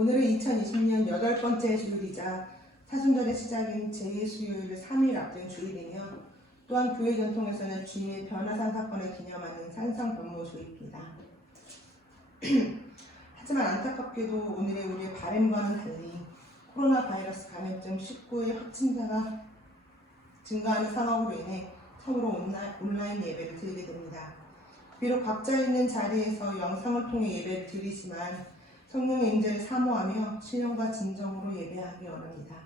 오늘은 2020년 8번째 주일이자 사순절의 시작인 제2수요일을 3일 앞둔 주일이며 또한 교회 전통에서는 주님의 변화산 사건을 기념하는 산상변모주일입니다. 하지만 안타깝게도 오늘의 우리의 바람과는 달리 코로나 바이러스 감염증 19의 확진자가 증가하는 상황으로 인해 처음으로 온라인 예배를 드리게 됩니다. 비록 각자 있는 자리에서 영상을 통해 예배를 드리지만 성령의 임재를 사모하며 신령과 진정으로 예배하기 원합니다.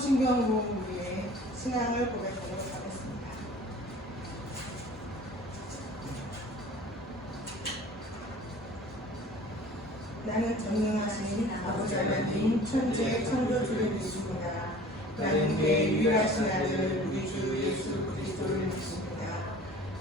사도신경으로 우리의 신앙을 고백하도록 하겠습니다. 나는 전능하신 아버지 하나님 천지의 창조주를 믿습니다. 나는 그의 유일하신 아들 우리 주 예수 그리스도를 믿습니다.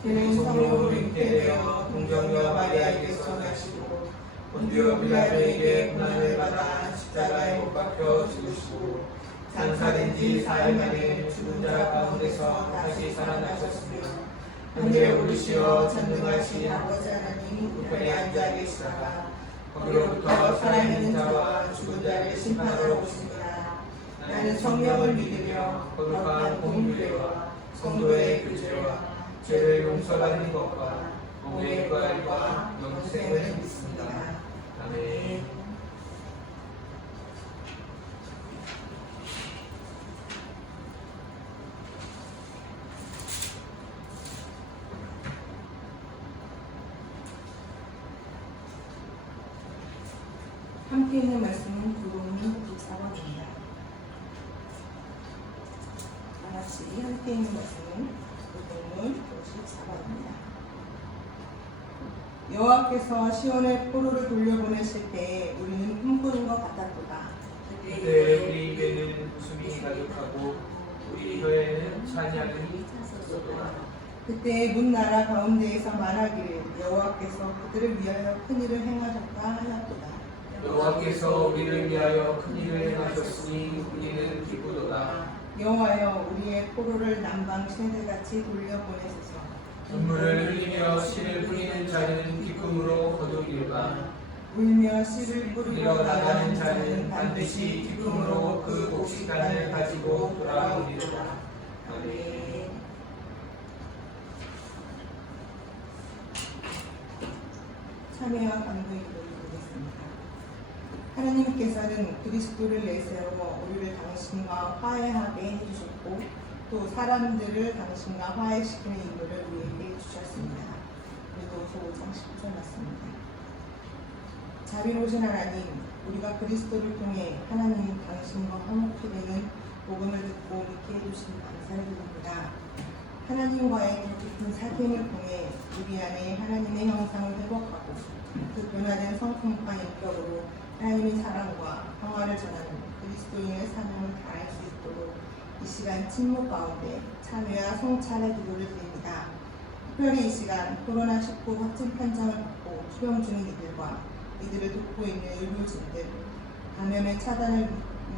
그는 성령으로 잉태되어 동정녀 마리아에게서 나시고 본디오 빌라도에게 고난을 받아 십자가에 못 박혀 죽으시고 장사된 지 4일 만에 죽은 자 가운데서 다시 살아나셨으며 하늘에 오르시어 전능하신 아버지 하나님 우편에 앉아 계시다가 거기로부터 살아있는 자와 죽은 자를 심판하러 오십니다. 나는 성령을 믿으며 거룩한 공유회와 성도의 교제와 죄를 용서받는 것과 몸의 부활과 영생을 믿습니다. 아멘. 함께 있는 말씀은 구로는 94번입니다. 다같이 함께 있는 말씀은 구로는 94번입니다. 여호와께서 시온의 포로를 돌려보내실 때 우리는 꿈꾸는 것 같았도다. 그때 우리 입에는 웃음이 가득하고 우리 혀에는 찬양이 찼었도다. 그때 문 나라 가운데에서 말하기를 여호와께서 그들을 위하여 큰 일을 행하셨다 하였도다. 여호와께서 우리를 위하여 큰 일을 행하셨으니 우리는 기쁘도다. 여호와여 우리의 포로를 남방 시내들같이 돌려보내소서. 눈물을 흘리며 씨를 뿌리는 자는 기쁨으로 거두리로다. 울며 씨를 뿌리러 나가는 자는 반드시 기쁨으로 그 곡식단을 가지고 돌아오리로다. 아멘. 참회와 간구의 기도를 드리겠습니다. 하나님께서는 그리스도를 내세워 우리를 당신과 화해하게 해주셨고 또 사람들을 당신과 화해시키는 인도를 우리에게 주셨습니다. 그리고 5장 10절 맞습니다. 자비로우신 하나님, 우리가 그리스도를 통해 하나님 당신과 화목케 되는 복음을 듣고 믿게 해주신 감사를 드립니다. 하나님과의 더 깊은 사귐을 통해 우리 안에 하나님의 형상을 회복하고 그 변화된 성품과 인격으로 하나님의 사랑과 평화를 전하는 그리스도인의 사명을 다할 수 있도록 이 시간 침묵 가운데 참회와 성찰의 기도를 드립니다. 특별히 이 시간 코로나19 확진 판정을 받고 투병 중인 이들과 이들을 돕고 있는 의료진들, 감염의 차단을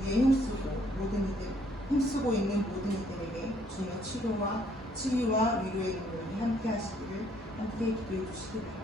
위해 힘쓰고 있는 모든 이들에게 주님의 치유와 위로의 눈물이 함께 하시기를 함께 기도해 주시기 바랍니다.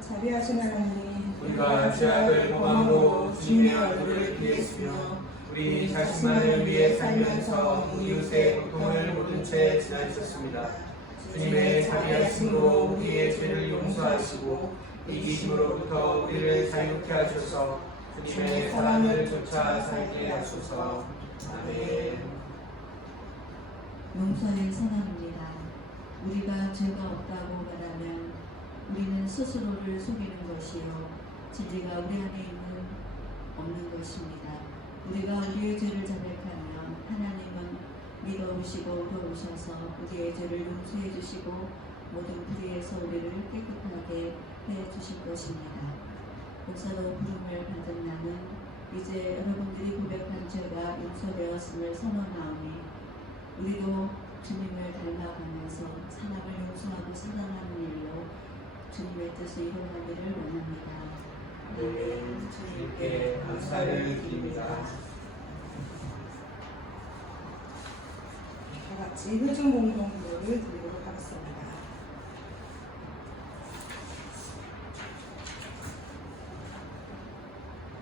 자비하신 하나님, 우리가 죄악을 범함으로 주님의 얼굴을 피했으며 우리 자신만을 위해 살면서 이웃의 고통을 모른 채 지나쳤습니다. 주님의 자비하심으로 우리의 죄를 용서하시고 이기심으로부터 우리를 자유케 하셔서 주님의 사랑을 쫓아 살게 하소서. 아멘. 용서를 선언합니다. 우리가 죄가 없다고 말하면 우리는 스스로를 속이는 것이요 진리가 우리 안에 없는 것입니다. 우리가 우리의 죄를 자백하면 하나님은 믿어오시고 도우셔서 우리의 죄를 용서해 주시고 모든 불의에서 우리를 깨끗하게 해 주실 것입니다. 용서로 부름을 받은 나는 이제 여러분들이 고백한 죄가 용서되었음을 선언하오니 우리도 주님을 닮아가면서 사랑을 용서하고 사랑하는 일로 주님의 뜻을 이루어가기를 원합니다. 네, 주님께 감사를 드립니다. 다 같이 회중 공동 기도를 드리도록 하겠습니다.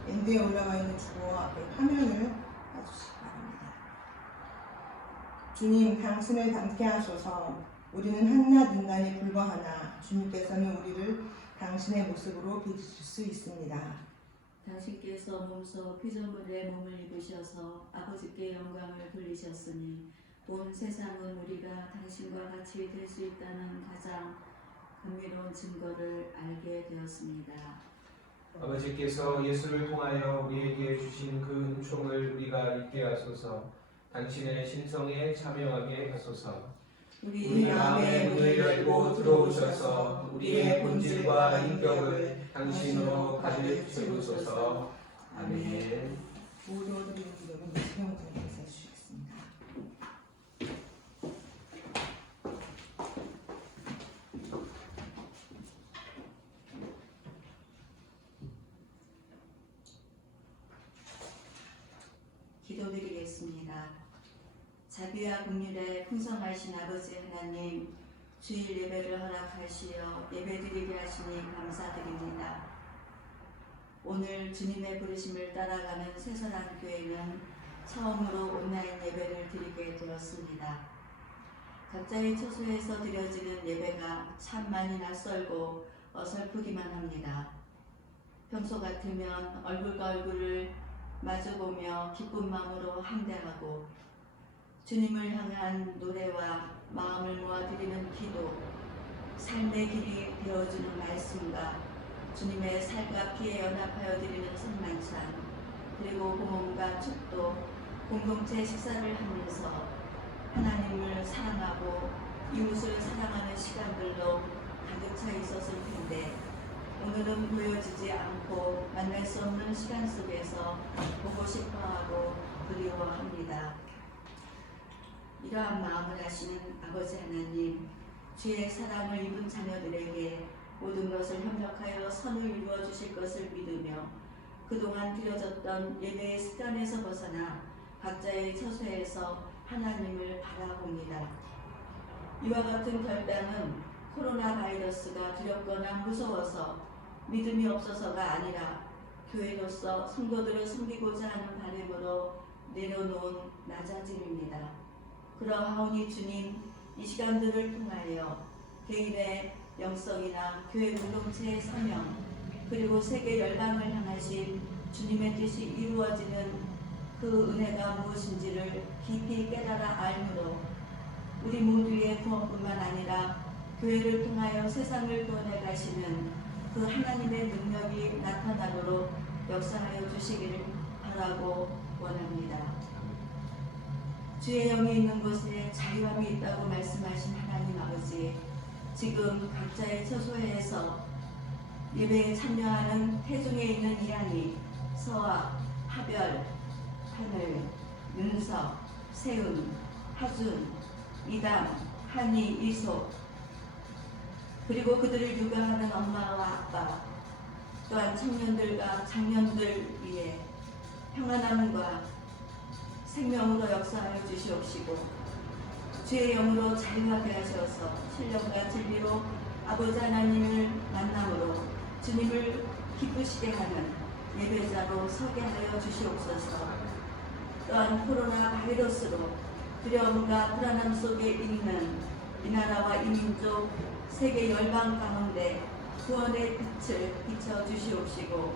엔드에 올라와 있는 주보 앞에 화면을 봐주시기 바랍니다. 주님, 당신을 닮게 하소서. 우리는 한낱 인간에 불과하나 주님께서는 우리를 당신의 모습으로 빚으실 수 있습니다. 당신께서 몸소 피조물의 몸을 입으셔서 아버지께 영광을 돌리셨으니 온 세상은 우리가 당신과 같이 될 수 있다는 가장 감미로운 증거를 알게 되었습니다. 아버지께서 예수를 통하여 우리에게 주신 그 은총을 우리가 잊게 하소서. 당신의 신성에 참여하게 하소서. 우리 마음의 문을 열고 들어오셔서 우리의 본질과 인격을 당신으로 가득 채우소서. 아멘. 모두 드리는 기도는 이수영장님께서 해주시겠습니다. 기도드리겠습니다. 자비와 긍휼에 풍성하신 아버지 하나님, 주일 예배를 허락하시어 예배드리게 하시니 감사드립니다. 오늘 주님의 부르심을 따라가는 새선한 교회는 처음으로 온라인 예배를 드리게 되었습니다. 각자의 처소에서 드려지는 예배가 참 많이 낯설고 어설프기만 합니다. 평소 같으면 얼굴과 얼굴을 마주보며 기쁜 마음으로 함대하고 주님을 향한 노래와 마음을 모아드리는 기도, 삶의 길이 되어주는 말씀과 주님의 살과 피에 연합하여 드리는 성만찬, 그리고 공헌과 축도, 공동체 식사를 하면서 하나님을 사랑하고 이웃을 사랑하는 시간들로 가득 차 있었을 텐데 오늘은 보여지지 않고 만날 수 없는 시간 속에서 보고 싶어하고 그리워합니다. 이러한 마음을 아시는 아버지 하나님, 주의 사랑을 입은 자녀들에게 모든 것을 협력하여 선을 이루어 주실 것을 믿으며 그동안 드려졌던 예배의 습관에서 벗어나 각자의 처소에서 하나님을 바라봅니다. 이와 같은 결단은 코로나 바이러스가 두렵거나 무서워서 믿음이 없어서가 아니라 교회로서 성도들을 섬기고자 하는 바람으로 내려놓은 낮아짐입니다. 그러하오니 주님, 이 시간들을 통하여 개인의 영성이나 교회 공동체의 사명 그리고 세계 열방을 향하신 주님의 뜻이 이루어지는 그 은혜가 무엇인지를 깊이 깨달아 알므로 우리 모두의 구원뿐만 아니라 교회를 통하여 세상을 구원해 가시는 그 하나님의 능력이 나타나도록 역사하여 주시기를 바라고 원합니다. 주의 영이 있는 곳에 자유함이 있다고 말씀하신 하나님 아버지, 지금 각자의 처소에서 예배에 참여하는 태중에 있는 이한이, 서학, 하별, 하늘, 윤석, 세은, 하준, 이담, 한이, 이소, 그리고 그들을 육아하는 엄마와 아빠, 또한 청년들과 장년들 위해 평안함과 생명으로 역사하여 주시옵시고 주의 영으로 자유하게 하셔서 신령과 진리로 아버지 하나님을 만남으로 주님을 기쁘시게 하는 예배자로 서게 하여 주시옵소서. 또한 코로나 바이러스로 두려움과 불안함 속에 있는 이 나라와 이 민족 세계 열방 가운데 구원의 빛을 비춰 주시옵시고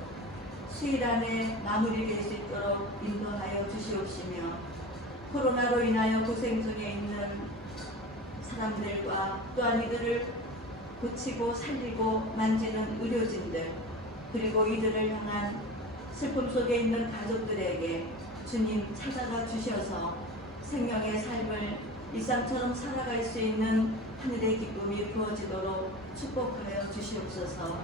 수일 안에 마무리될 수 있도록 인도하여 주시옵시며 코로나로 인하여 고생 중에 있는 사람들과 또한 이들을 고치고 살리고 만지는 의료진들 그리고 이들을 향한 슬픔 속에 있는 가족들에게 주님 찾아가 주셔서 생명의 삶을 일상처럼 살아갈 수 있는 하늘의 기쁨이 부어지도록 축복하여 주시옵소서.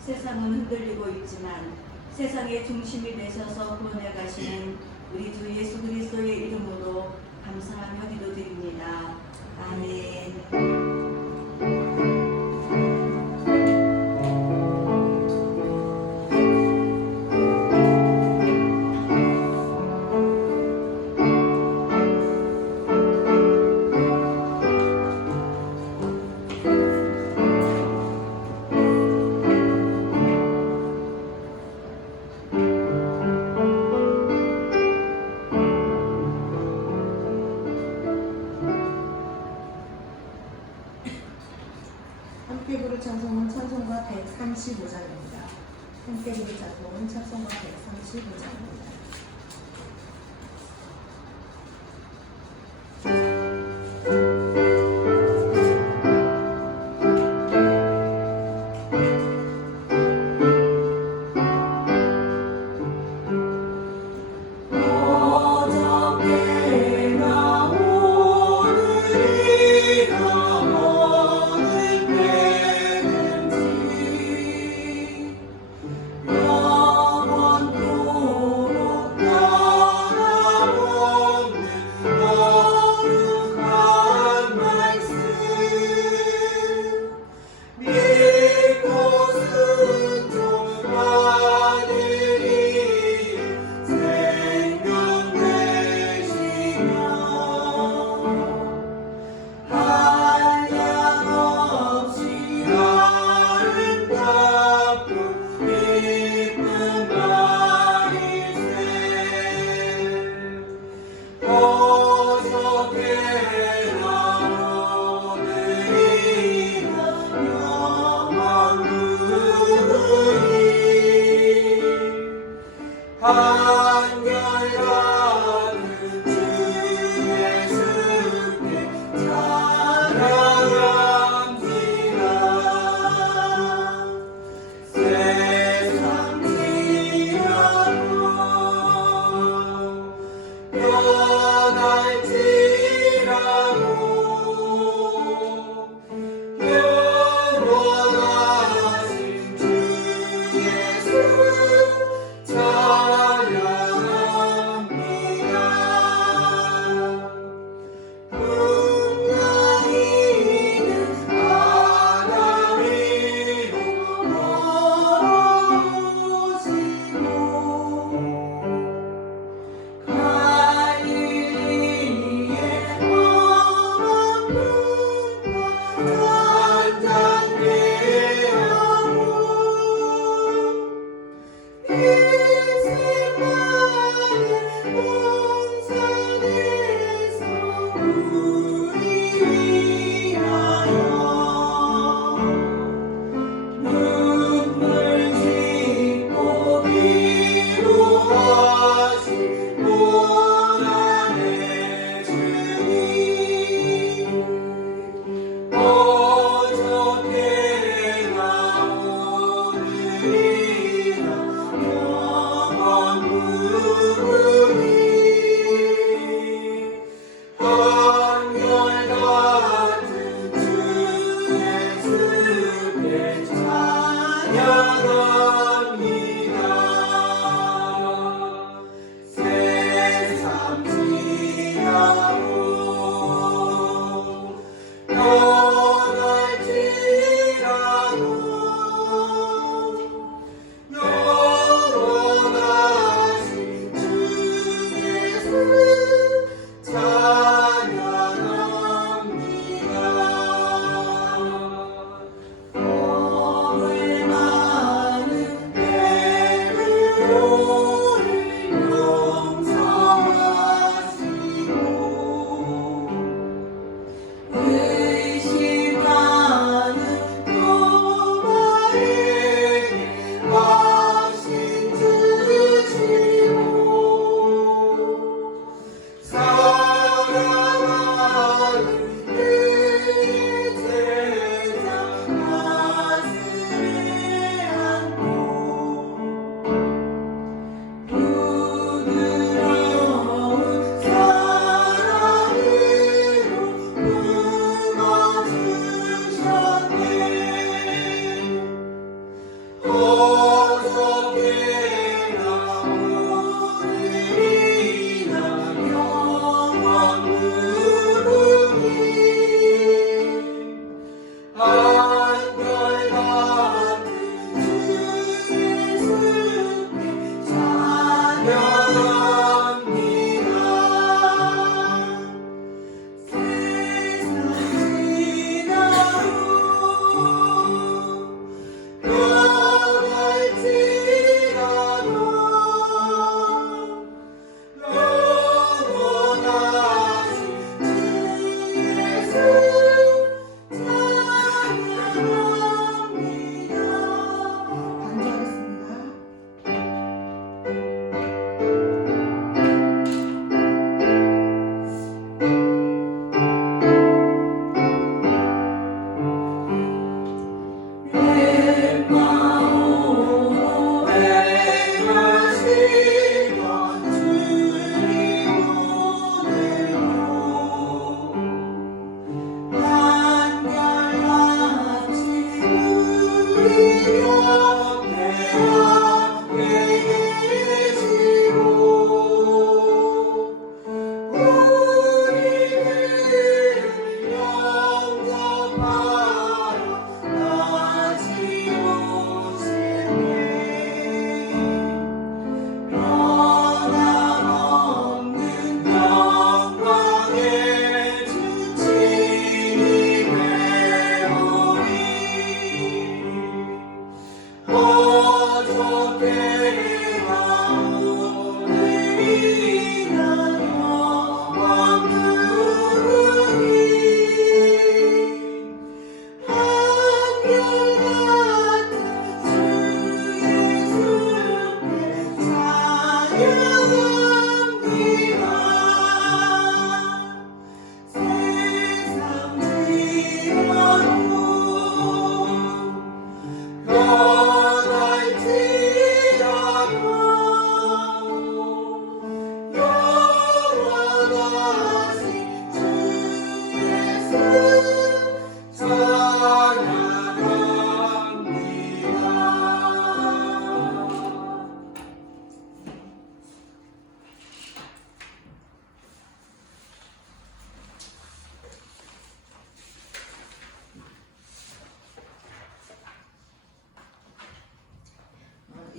세상은 흔들리고 있지만 세상의 중심이 되셔서 구원해 가시는 우리 주 예수 그리스도의 이름으로 감사하며 기도드립니다. 아멘. 함께 부를 찬송은 찬송가 135장입니다. 함께 부를 찬송은 찬송가 135장입니다. 영원토록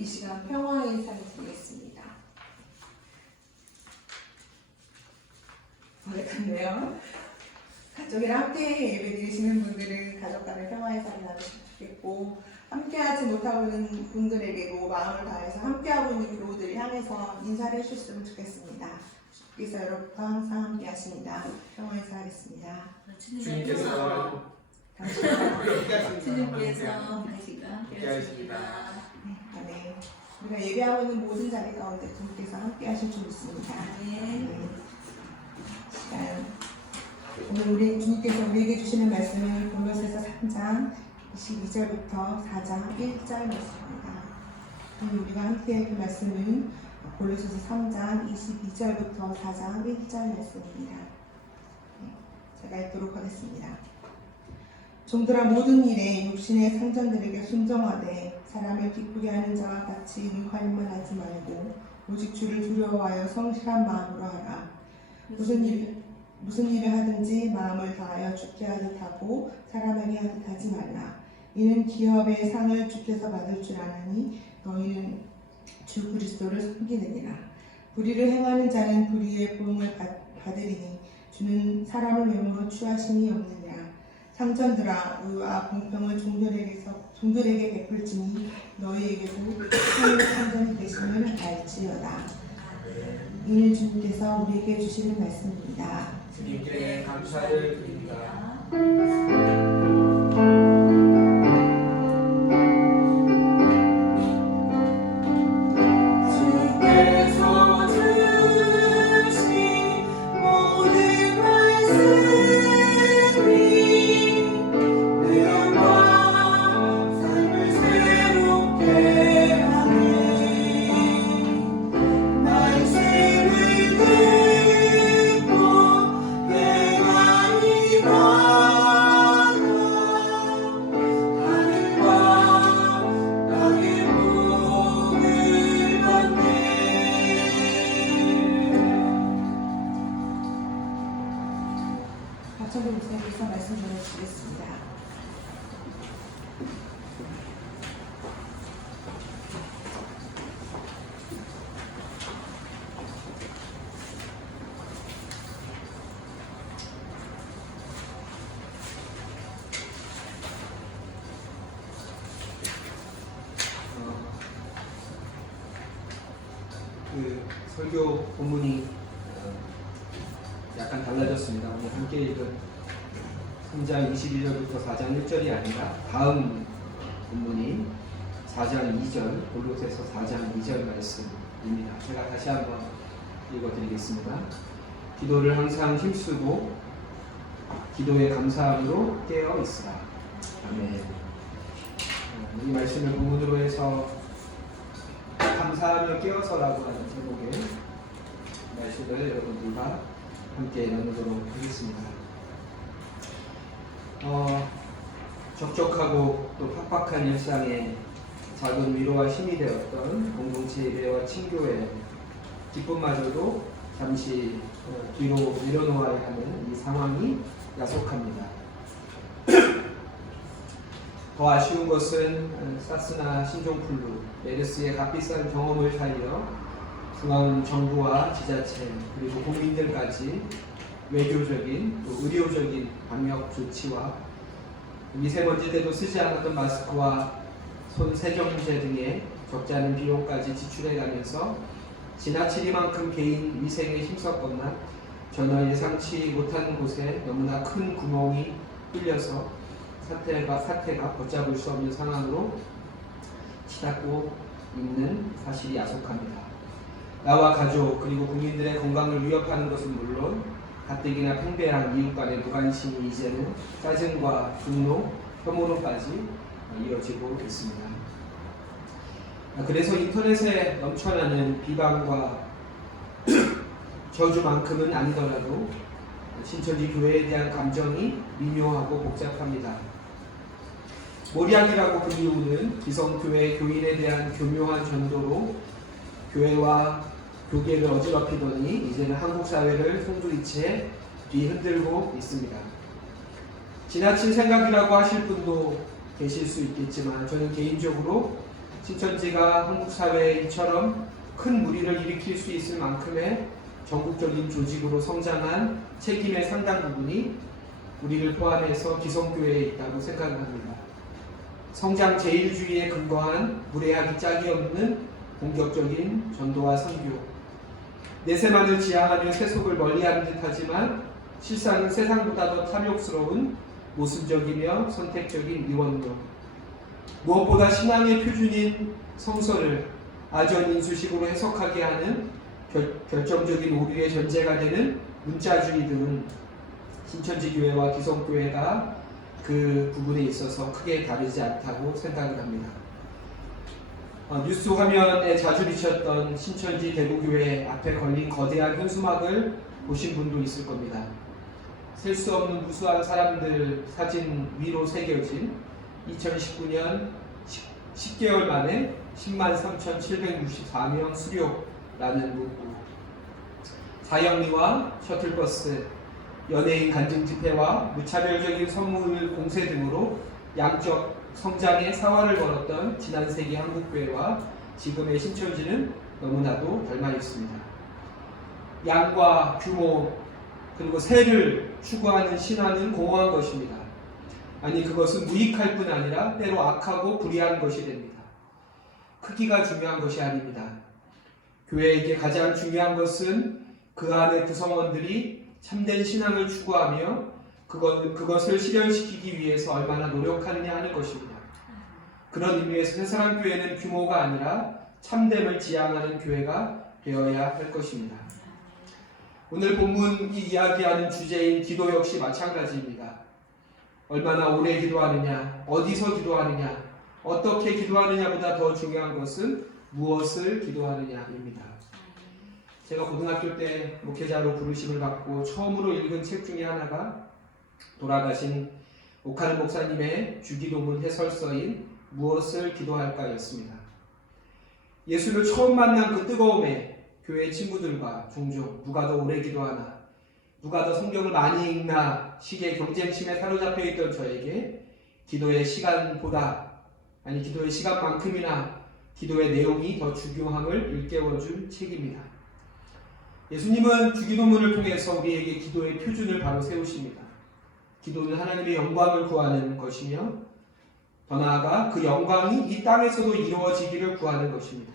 시간 평화의 인사를 드리겠습니다. 어렵네요. 가족이랑 함께 예배드리시는 분들은 가족 간의 평화의 인사를 나누시면 좋겠고, 함께하지 못하고 있는 분들에게도 마음을 다해서 함께하고 있는 교우들을 향해서 인사를 해주셨으면 좋겠습니다. 주께서 여러분과 항상 함께하십니다. 평화의 인사 하겠습니다. 주님께서 주님께서 당신과 함께하십니다. 네. 우리가 예배하고 있는 모든 자리 가운데 주님께서 함께하실 줄 믿습니다. 네. 시간. 오늘 우리 주님께서 우리에게 주시는 말씀은 골로새서 3장 22절부터 4장 1절 말씀입니다. 오늘 우리가 함께 할 말씀은 골로새서 3장 22절부터 4장 1절 말씀입니다. 제가 읽도록 하겠습니다. 종들아, 모든 일에 육신의 상전들에게 순종하되 사람을 기쁘게 하는 자와 같이 눈가림만 하지 말고 오직 주를 두려워하여 성실한 마음으로 하라. 무슨 일을 하든지 마음을 다하여 주께 하듯 하고 사람에게 하듯 하지 말라. 이는 기업의 상을 주께서 받을 줄 아나니 너희는 주 그리스도를 섬기느니라. 불의를 행하는 자는 불의의 보응을 받으리니 주는 사람을 외모로 취하심이 없느니라. 상전들아, 의와 공평을 종들에게 베풀지니 너희에게도 하나님의 상전이 되심을 알지어다. 이는 주님께서 우리에게 주시는 말씀입니다. 주님께 감사를 드립니다. 박정근 목사님께서 말씀 전해주시겠습니다. 그 설교 본문이 약간 달라졌습니다. 오늘 함께 읽은 3장 21절부터 4장 1절이 아니라 다음 본문이 4장 2절, 골로새서 4장 2절 말씀입니다. 제가 다시 한번 읽어드리겠습니다. 기도를 항상 힘쓰고 기도에 감사함으로 깨어 있으라. 아멘. 이 말씀을 본문으로 해서 감사하며 깨어서라고 하는 제목의 말씀을 여러분들과 함께 나누도록 하겠습니다. 적적하고 또 팍팍한 일상에 작은 위로와 힘이 되었던 공동체 예배와 친교회 기쁨마저도 잠시 뒤로 밀어놓아야 하는 이 상황이 야속합니다. 더 아쉬운 것은 사스나 신종플루, 메르스의 값비싼 경험을 살려 중앙 정부와 지자체 그리고 국민들까지 외교적인 또 의료적인 방역 조치와 미세먼지 때도 쓰지 않았던 마스크와 손 세정제 등의 적지 않은 비용까지 지출해가면서 지나치리만큼 개인 위생에 힘썼거나 전혀 예상치 못한 곳에 너무나 큰 구멍이 뚫려서 사태가 걷잡을 수 없는 상황으로 치닫고 있는 사실이 야속합니다. 나와 가족 그리고 국민들의 건강을 위협하는 것은 물론 가뜩이나 팽배한 이웃 간의 무관심이 이제는 짜증과 분노, 혐오로까지 이어지고 있습니다. 그래서 인터넷에 넘쳐나는 비방과 저주만큼은 아니더라도 신천지 교회에 대한 감정이 미묘하고 복잡합니다. 모리학이라고 불리우는 기성교회 교인에 대한 교묘한 전도로 교회와 교계를 어지럽히더니 이제는 한국 사회를 송두리째 뒤흔들고 있습니다. 지나친 생각이라고 하실 분도 계실 수 있겠지만 저는 개인적으로 신천지가 한국 사회에 이처럼 큰 무리를 일으킬 수 있을 만큼의 전국적인 조직으로 성장한 책임의 상당 부분이 우리를 포함해서 기성교회에 있다고 생각합니다. 성장 제일주의에 근거한 무례하기 짝이 없는 공격적인 전도와 선교, 내세만을 지향하며 세속을 멀리하는 듯하지만 실상은 세상보다 더 탐욕스러운 모순적이며 선택적인 이원론, 무엇보다 신앙의 표준인 성서를 아전인수식으로 해석하게 하는 결정적인 오류의 전제가 되는 문자주의 등은 신천지교회와 기성교회가 그 부분에 있어서 크게 다르지 않다고 생각을 합니다. 뉴스 화면에 자주 비쳤던 신천지 대구교회 앞에 걸린 거대한 현수막을 보신 분도 있을 겁니다. 셀 수 없는 무수한 사람들 사진 위로 새겨진 2019년 10개월 만에 103,764명 수료라는 문구, 사형리와 셔틀버스, 연예인 간증 집회와 무차별적인 선물 공세 등으로 양적 성장의 사활을 걸었던 지난 세기 한국교회와 지금의 신천지는 너무나도 닮아 있습니다. 양과 규모 그리고 세를 추구하는 신화는 공허한 것입니다. 아니, 그것은 무익할 뿐 아니라 때로 악하고 불의한 것이 됩니다. 크기가 중요한 것이 아닙니다. 교회에게 가장 중요한 것은 그 안의 구성원들이 참된 신앙을 추구하며 그것을 실현시키기 위해서 얼마나 노력하느냐 하는 것입니다. 그런 의미에서 회사랑 교회는 규모가 아니라 참됨을 지향하는 교회가 되어야 할 것입니다. 오늘 본문이 이야기하는 주제인 기도 역시 마찬가지입니다. 얼마나 오래 기도하느냐, 어디서 기도하느냐, 어떻게 기도하느냐보다 더 중요한 것은 무엇을 기도하느냐입니다. 제가 고등학교 때 목회자로 부르심을 받고 처음으로 읽은 책 중에 하나가 돌아가신 오카르 목사님의 주기도문 해설서인 무엇을 기도할까였습니다. 예수를 처음 만난 그 뜨거움에 교회 친구들과 종종 누가 더 오래 기도하나, 누가 더 성경을 많이 읽나 식의 경쟁심에 사로잡혀 있던 저에게 기도의 시간보다, 아니 기도의 시간만큼이나 기도의 내용이 더 중요함을 일깨워준 책입니다. 예수님은 주기도문을 통해서 우리에게 기도의 표준을 바로 세우십니다. 기도는 하나님의 영광을 구하는 것이며 더 나아가 그 영광이 이 땅에서도 이루어지기를 구하는 것입니다.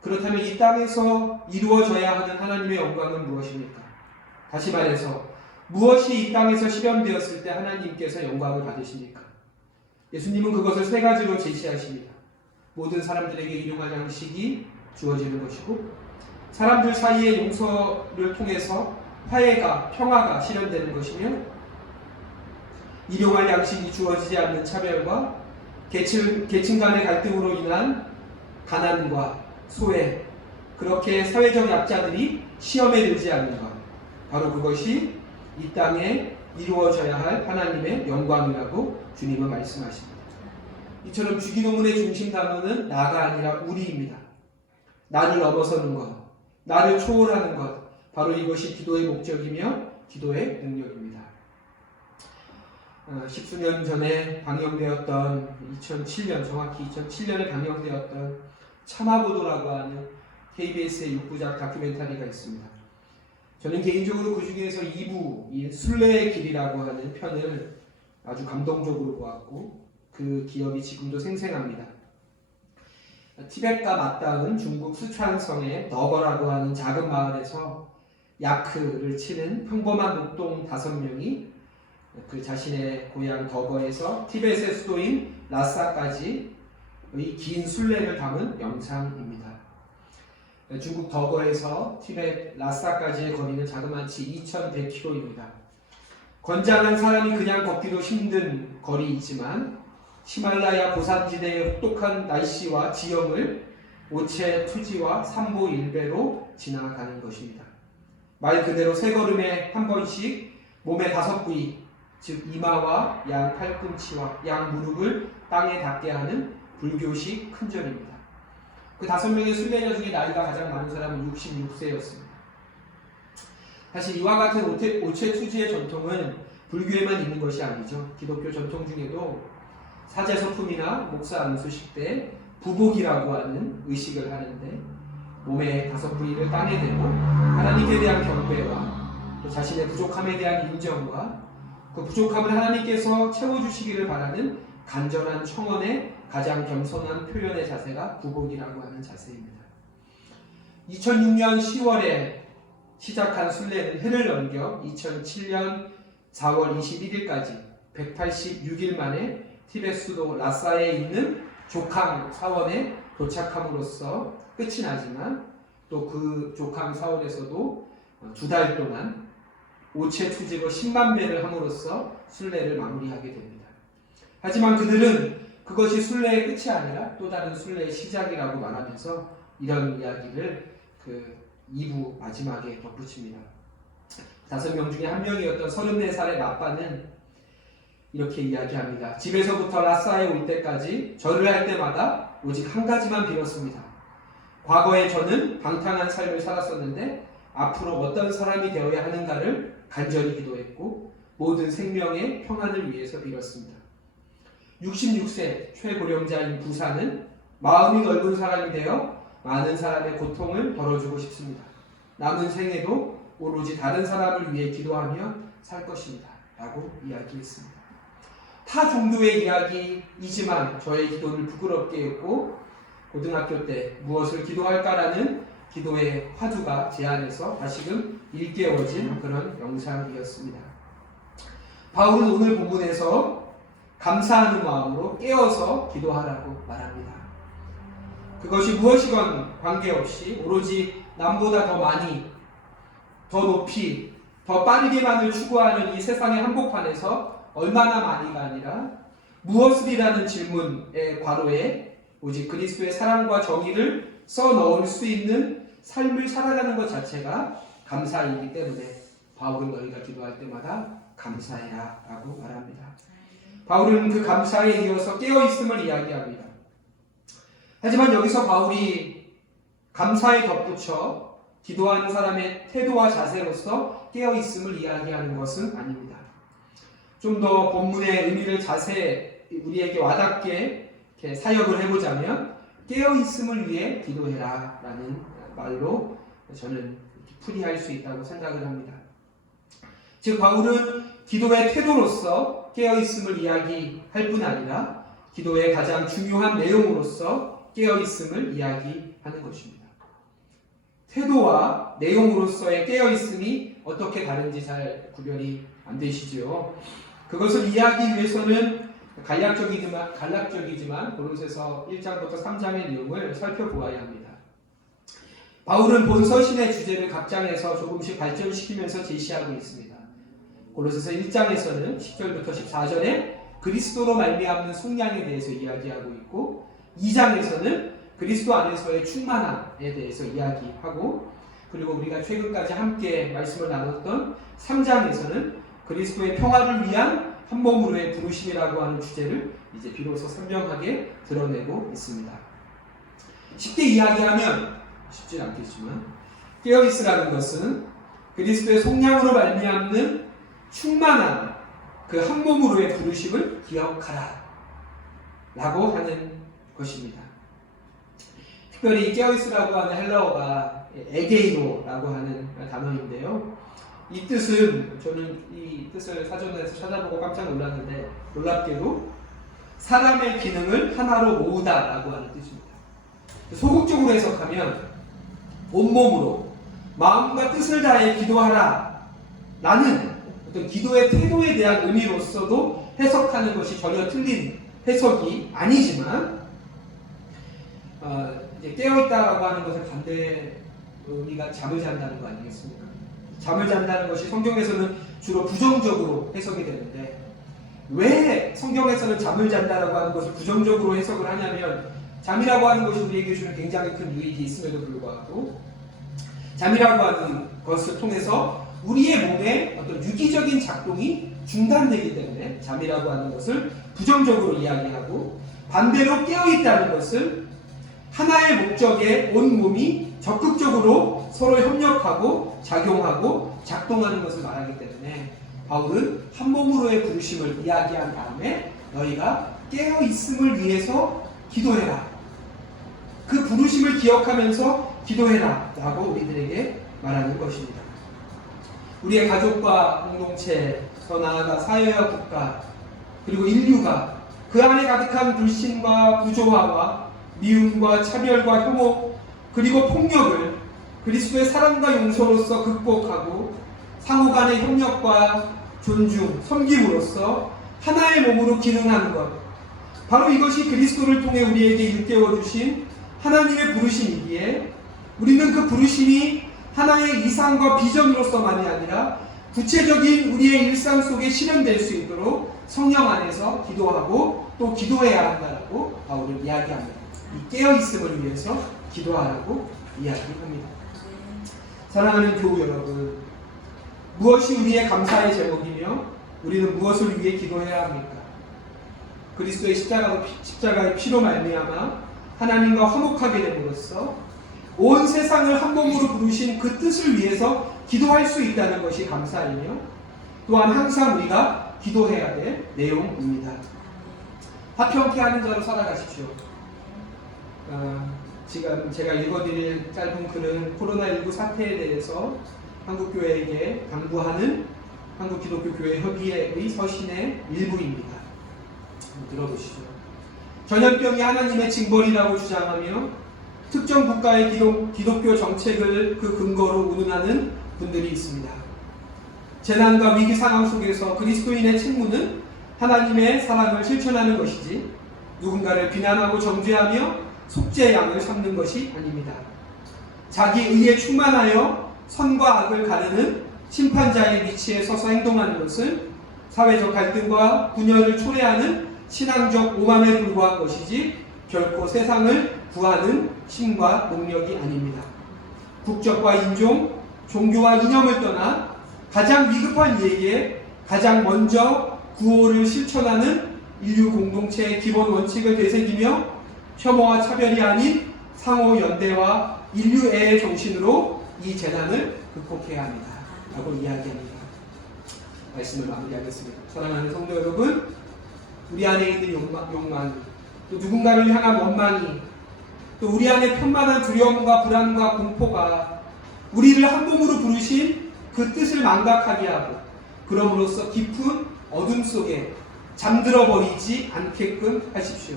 그렇다면 이 땅에서 이루어져야 하는 하나님의 영광은 무엇입니까? 다시 말해서 무엇이 이 땅에서 실현되었을 때 하나님께서 영광을 받으십니까? 예수님은 그것을 세 가지로 제시하십니다. 모든 사람들에게 일용할 양식이 주어지는 것이고, 사람들 사이의 용서를 통해서 화해가, 평화가 실현되는 것이며, 일용할 양식이 주어지지 않는 차별과 계층 간의 갈등으로 인한 가난과 소외, 그렇게 사회적 약자들이 시험에 들지 않는 것, 바로 그것이 이 땅에 이루어져야 할 하나님의 영광이라고 주님은 말씀하십니다. 이처럼 주기도문의 중심 단어는 나가 아니라 우리입니다. 나를 넘어서는 것, 나를 초월하는 것, 바로 이것이 기도의 목적이며 기도의 능력입니다. 십수년 전에 방영되었던 2007년, 정확히 2007년에 방영되었던 참화보도라고 하는 KBS의 6부작 다큐멘터리가 있습니다. 저는 개인적으로 그 중에서 2부인 순례의 길이라고 하는 편을 아주 감동적으로 보았고, 그 기억이 지금도 생생합니다. 티벳과 맞닿은 중국 스촨성의 너거라고 하는 작은 마을에서 야크를 치는 평범한 목동 5명이 그 자신의 고향 덕어에서 티벳의 수도인 라사까지의 긴 순례를 담은 영상입니다. 중국 덕어에서 티벳 라사까지의 거리는 자그마치 2100km입니다. 건장한 사람이 그냥 걷기도 힘든 거리이지만 히말라야 고산지대의 혹독한 날씨와 지형을 오체 투지와 삼보일배로 지나가는 것입니다. 말 그대로 세 걸음에 한 번씩 몸의 5부위, 즉 이마와 양 팔꿈치와 양 무릎을 땅에 닿게 하는 불교식 큰절입니다. 그 5명의 순례자 중에 나이가 가장 많은 사람은 66세였습니다. 사실 이와 같은 오체 투지의 전통은 불교에만 있는 것이 아니죠. 기독교 전통 중에도 사제서품이나 목사 안수식 때 부복이라고 하는 의식을 하는데 몸의 5부리를 땅에 대고 하나님께 대한 경배와 또 자신의 부족함에 대한 인정과 그 부족함을 하나님께서 채워주시기를 바라는 간절한 청원의 가장 겸손한 표현의 자세가 부복이라고 하는 자세입니다. 2006년 10월에 시작한 순례는 해를 넘겨 2007년 4월 21일까지 186일 만에 티베트 수도 라사에 있는 조캉 사원에 도착함으로써 끝이 나지만 또 그 조캉 사원에서도 2달 동안 오체 투집을 10만 배를 함으로써 순례를 마무리하게 됩니다. 하지만 그들은 그것이 순례의 끝이 아니라 또 다른 순례의 시작이라고 말하면서 이런 이야기를 그 2부 마지막에 덧붙입니다. 5명 중에 한 명이었던 34살의 나빠는 이렇게 이야기합니다. 집에서부터 라사에 올 때까지 절을 할 때마다 오직 한 가지만 빌었습니다. 과거에 저는 방탕한 삶을 살았었는데 앞으로 어떤 사람이 되어야 하는가를 간절히 기도했고 모든 생명의 평안을 위해서 빌었습니다. 66세 최고령자인 부사는 마음이 넓은 사람이 되어 많은 사람의 고통을 덜어주고 싶습니다. 남은 생에도 오로지 다른 사람을 위해 기도하며 살 것입니다. 라고 이야기했습니다. 타 종교의 이야기이지만 저의 기도를 부끄럽게 했고 고등학교 때 무엇을 기도할까라는 기도의 화두가 제 안에서 다시금 일깨워진 그런 영상이었습니다. 바울은 오늘 본문에서 감사하는 마음으로 깨어서 기도하라고 말합니다. 그것이 무엇이건 관계없이 오로지 남보다 더 많이, 더 높이, 더 빠르게만을 추구하는 이 세상의 한복판에서 얼마나 많이가 아니라 무엇을이라는 질문의 괄호에 오직 그리스도의 사랑과 정의를 써넣을 수 있는 삶을 살아가는 것 자체가 감사이기 때문에 바울은 너희가 기도할 때마다 감사해라 라고 말합니다. 바울은 그 감사에 이어서 깨어있음을 이야기합니다. 하지만 여기서 바울이 감사에 덧붙여 기도하는 사람의 태도와 자세로서 깨어있음을 이야기하는 것은 아닙니다. 좀 더 본문의 의미를 자세히 우리에게 와닿게 이렇게 사역을 해보자면 깨어있음을 위해 기도해라 라는 말로 저는 풀이할 수 있다고 생각을 합니다. 즉 바울은 기도의 태도로서 깨어있음을 이야기할 뿐 아니라 기도의 가장 중요한 내용으로서 깨어있음을 이야기하는 것입니다. 태도와 내용으로서의 깨어있음이 어떻게 다른지 잘 구별이 안 되시죠? 그것을 이해하기 위해서는 간략적이지만 고린도서 1장부터 3장의 내용을 살펴보아야 합니다. 바울은 본 서신의 주제를 각 장에서 조금씩 발전시키면서 제시하고 있습니다. 고린도서 1장에서는 10절부터 14절에 그리스도로 말미암는 속량에 대해서 이야기하고 있고 2장에서는 그리스도 안에서의 충만함에 대해서 이야기하고 그리고 우리가 최근까지 함께 말씀을 나눴던 3장에서는 그리스도의 평화를 위한 한 몸으로의 부르심이라고 하는 주제를 이제 비로소 선명하게 드러내고 있습니다. 쉽게 이야기하면 쉽지 않겠지만 깨어있으라는 것은 그리스도의 속량으로 말미암는 충만한 그 한 몸으로의 부르심을 기억하라 라고 하는 것입니다. 특별히 깨어있으라고 하는 헬라어가 에게이노라고 하는 단어인데요. 이 뜻은 저는 이 뜻을 사전에서 찾아보고 깜짝 놀랐는데 놀랍게도 사람의 기능을 하나로 모으다 라고 하는 뜻입니다. 소극적으로 해석하면 온몸으로 마음과 뜻을 다해 기도하라 라는 어떤 기도의 태도에 대한 의미로서도 해석하는 것이 전혀 틀린 해석이 아니지만 이제 깨어있다라고 하는 것의 반대 의미가 잠을 잔다는 거 아니겠습니까? 잠을 잔다는 것이 성경에서는 주로 부정적으로 해석이 되는데 왜 성경에서는 잠을 잔다라고 하는 것을 부정적으로 해석을 하냐면 잠이라고 하는 것이 우리에게 주는 굉장히 큰 유익이 있음에도 불구하고 잠이라고 하는 것을 통해서 우리의 몸의 어떤 유기적인 작동이 중단되기 때문에 잠이라고 하는 것을 부정적으로 이야기하고 반대로 깨어있다는 것을 하나의 목적에 온 몸이 적극적으로 서로 협력하고 작용하고 작동하는 것을 말하기 때문에 바울은 한 몸으로의 부르심을 이야기한 다음에 너희가 깨어있음을 위해서 기도해라 그 부르심을 기억하면서 기도해라 라고 우리들에게 말하는 것입니다. 우리의 가족과 공동체, 더 나아가 사회와 국가, 그리고 인류가 그 안에 가득한 불신과 부조화와 미움과 차별과 혐오, 그리고 폭력을 그리스도의 사랑과 용서로서 극복하고 상호 간의 협력과 존중, 섬김으로써 하나의 몸으로 기능하는 것, 바로 이것이 그리스도를 통해 우리에게 일깨워 주신 하나님의 부르심이기에 우리는 그 부르심이 하나의 이상과 비전으로서만이 아니라 구체적인 우리의 일상 속에 실현될 수 있도록 성령 안에서 기도하고 또 기도해야 한다라고 바울은 이야기합니다. 이 깨어있음을 위해서 기도하라고 이야기합니다. 사랑하는 교우 여러분, 무엇이 우리의 감사의 제목이며 우리는 무엇을 위해 기도해야 합니까? 그리스도의 십자가의 피로 말미암아 하나님과 화목하게 됨으로써 온 세상을 한 몸으로 부르신 그 뜻을 위해서 기도할 수 있다는 것이 감사이며 또한 항상 우리가 기도해야 될 내용입니다. 화평케 하는 자로 살아가십시오. 지금 제가 읽어드릴 짧은 글은 코로나19 사태에 대해서 한국교회에게 당부하는 한국기독교교회 협의회의 서신의 일부입니다. 들어보시죠. 전염병이 하나님의 징벌이라고 주장하며 특정 국가의 기독교 정책을 그 근거로 운운하는 분들이 있습니다. 재난과 위기 상황 속에서 그리스도인의 책무는 하나님의 사랑을 실천하는 것이지 누군가를 비난하고 정죄하며 속죄양을 삼는 것이 아닙니다. 자기 의에 충만하여 선과 악을 가르는 심판자의 위치에 서서 행동하는 것은 사회적 갈등과 분열을 초래하는 신앙적 오만에 불과한 것이지 결코 세상을 구하는 힘과 능력이 아닙니다. 국적과 인종, 종교와 이념을 떠나 가장 위급한 이에게 가장 먼저 구호를 실천하는 인류 공동체의 기본 원칙을 되새기며 혐오와 차별이 아닌 상호 연대와 인류애의 정신으로 이 재난을 극복해야 합니다. 라고 이야기합니다. 말씀을 마무리하겠습니다. 사랑하는 성도 여러분, 우리 안에 있는 욕망, 또 누군가를 향한 원망이, 또 우리 안에 편만한 두려움과 불안과 공포가 우리를 한 몸으로 부르신 그 뜻을 망각하게 하고 그럼으로써 깊은 어둠 속에 잠들어 버리지 않게끔 하십시오.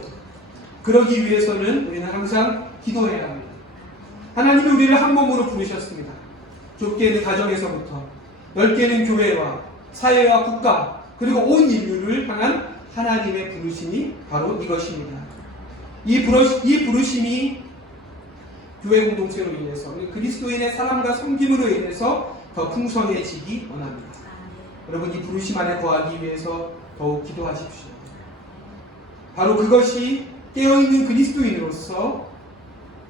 그러기 위해서는 우리는 항상 기도해야 합니다. 하나님이 우리를 한 몸으로 부르셨습니다. 좁게는 가정에서부터, 넓게는 교회와 사회와 국가, 그리고 온 인류를 향한 하나님의 부르심이 바로 이것입니다. 이 부르심이 교회 공동체로 인해서 그리스도인의 사랑과 섬김으로 인해서 더 풍성해지기 원합니다. 여러분, 이 부르심 안에 거하기 위해서 더욱 기도하십시오. 바로 그것이 깨어있는 그리스도인으로서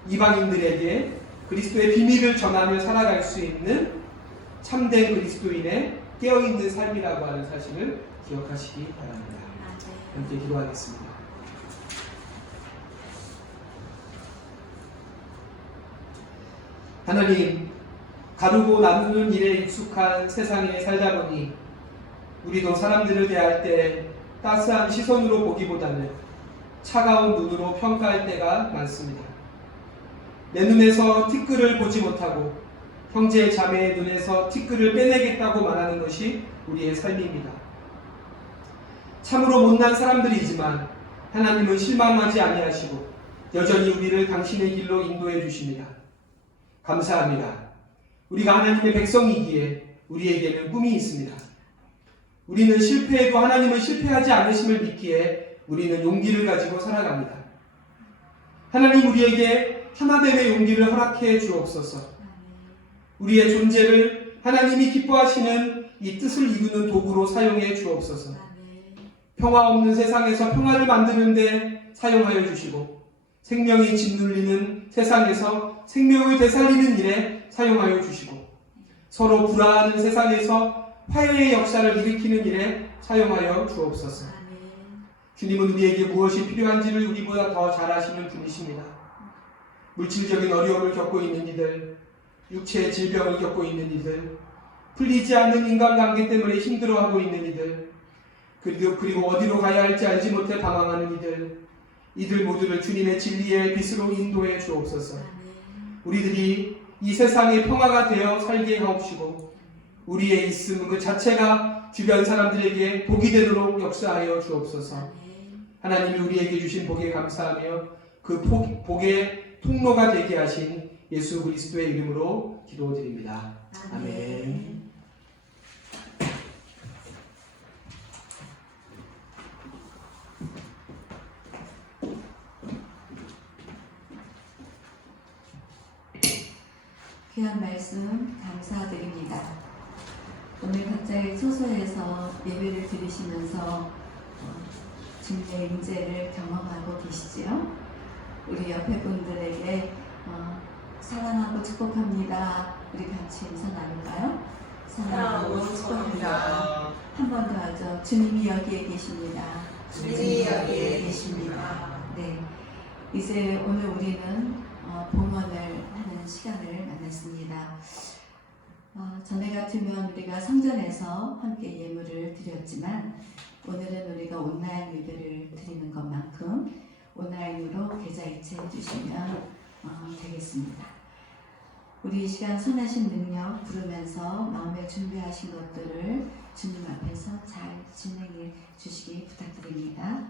이방인들에게 그리스도의 비밀을 전하며 살아갈 수 있는 참된 그리스도인의 깨어있는 삶이라고 하는 사실을 기억하시기 바랍니다. 함께 기도하겠습니다. 하나님, 가르고 나누는 일에 익숙한 세상에 살다 보니 우리도 사람들을 대할 때 따스한 시선으로 보기보다는 차가운 눈으로 평가할 때가 많습니다. 내 눈에서 티끌을 보지 못하고 형제 자매의 눈에서 티끌을 빼내겠다고 말하는 것이 우리의 삶입니다. 참으로 못난 사람들이지만 하나님은 실망하지 아니하시고 여전히 우리를 당신의 길로 인도해 주십니다. 감사합니다. 우리가 하나님의 백성이기에 우리에게는 꿈이 있습니다. 우리는 실패해도 하나님은 실패하지 않으심을 믿기에 우리는 용기를 가지고 살아갑니다. 하나님, 우리에게 하나됨의 용기를 허락해 주옵소서. 우리의 존재를 하나님이 기뻐하시는 이 뜻을 이루는 도구로 사용해 주옵소서. 평화 없는 세상에서 평화를 만드는 데 사용하여 주시고 생명이 짓눌리는 세상에서 생명을 되살리는 일에 사용하여 주시고 서로 불화하는 세상에서 화해의 역사를 일으키는 일에 사용하여 주옵소서. 주님은 우리에게 무엇이 필요한지를 우리보다 더 잘 아시는 분이십니다. 물질적인 어려움을 겪고 있는 이들, 육체의 질병을 겪고 있는 이들, 풀리지 않는 인간관계 때문에 힘들어하고 있는 이들, 그리고 어디로 가야 할지 알지 못해 방황하는 이들, 이들 모두를 주님의 진리의 빛으로 인도해 주옵소서. 아멘. 우리들이 이 세상의 평화가 되어 살게 하옵시고 우리의 있음 그 자체가 주변 사람들에게 복이 되도록 역사하여 주옵소서. 아멘. 하나님이 우리에게 주신 복에 감사하며 그 복의 통로가 되게 하신 예수 그리스도의 이름으로 기도드립니다. 아멘. 귀한 말씀 감사드립니다. 오늘 각자의 처소에서 예배를 드리시면서 주님의 임재를 경험하고 계시지요. 우리 옆에 분들에게 사랑하고 축복합니다. 우리 같이 인사 나눌까요? 사랑하고 축복합니다. 한 번 더 하죠. 주님이 여기에 계십니다. 주님이 여기에 계십니다. 네, 이제 오늘 우리는 봉헌을 하는 시간을 만났습니다. 전에 같으면 우리가 성전에서 함께 예물을 드렸지만 오늘은 우리가 온라인 예배를 드리는 것만큼 온라인으로 계좌이체 해주시면 되겠습니다. 우리 이 시간 선하신 능력 부르면서 마음에 준비하신 것들을 주님 앞에서 잘 진행해 주시기 부탁드립니다.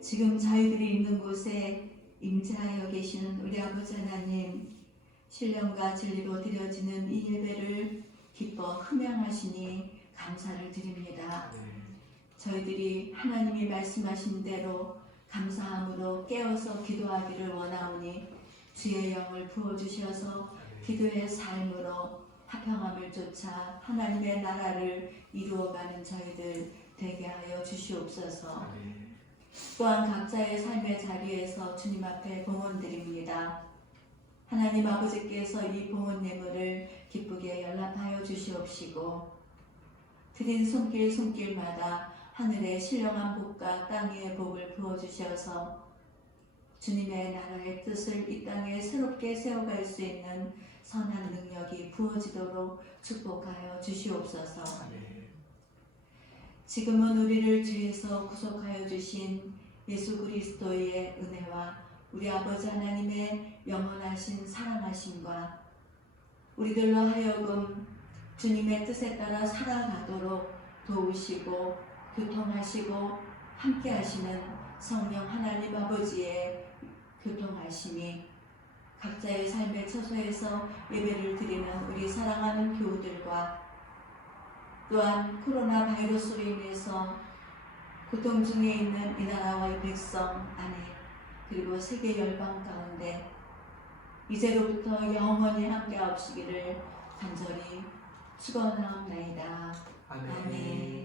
지금 저희들이 있는 곳에 임재하여 계시는 우리 아버지 하나님, 신령과 진리로 드려지는 이 예배를 기뻐 흠양하시니 감사를 드립니다. 저희들이 하나님이 말씀하신 대로 감사함으로 깨어서 기도하기를 원하오니 주의 영을 부어주셔서 기도의 삶으로 화평함을 쫓아 하나님의 나라를 이루어가는 저희들 되게 하여 주시옵소서. 또한 각자의 삶의 자리에서 주님 앞에 봉헌드립니다. 하나님 아버지께서 이 봉헌 예물을 기쁘게 연락하여 주시옵시고 드린 손길마다 하늘의 신령한 복과 땅 위의 복을 부어주셔서 주님의 나라의 뜻을 이 땅에 새롭게 세워갈 수 있는 선한 능력이 부어지도록 축복하여 주시옵소서. 지금은 우리를 주에서 구속하여 주신 예수 그리스도의 은혜와 우리 아버지 하나님의 영원하신 사랑하심과 우리들로 하여금 주님의 뜻에 따라 살아가도록 도우시고 교통하시고 함께하시는 성령 하나님 아버지의 교통하심이 각자의 삶의 처소에서 예배를 드리는 우리 사랑하는 교우들과 또한 코로나 바이러스로 인해서 고통 중에 있는 이 나라와 이 백성 안에 그리고 세계 열방 가운데 이제로부터 영원히 함께하시기를 간절히 축원하옵나이다. 아멘.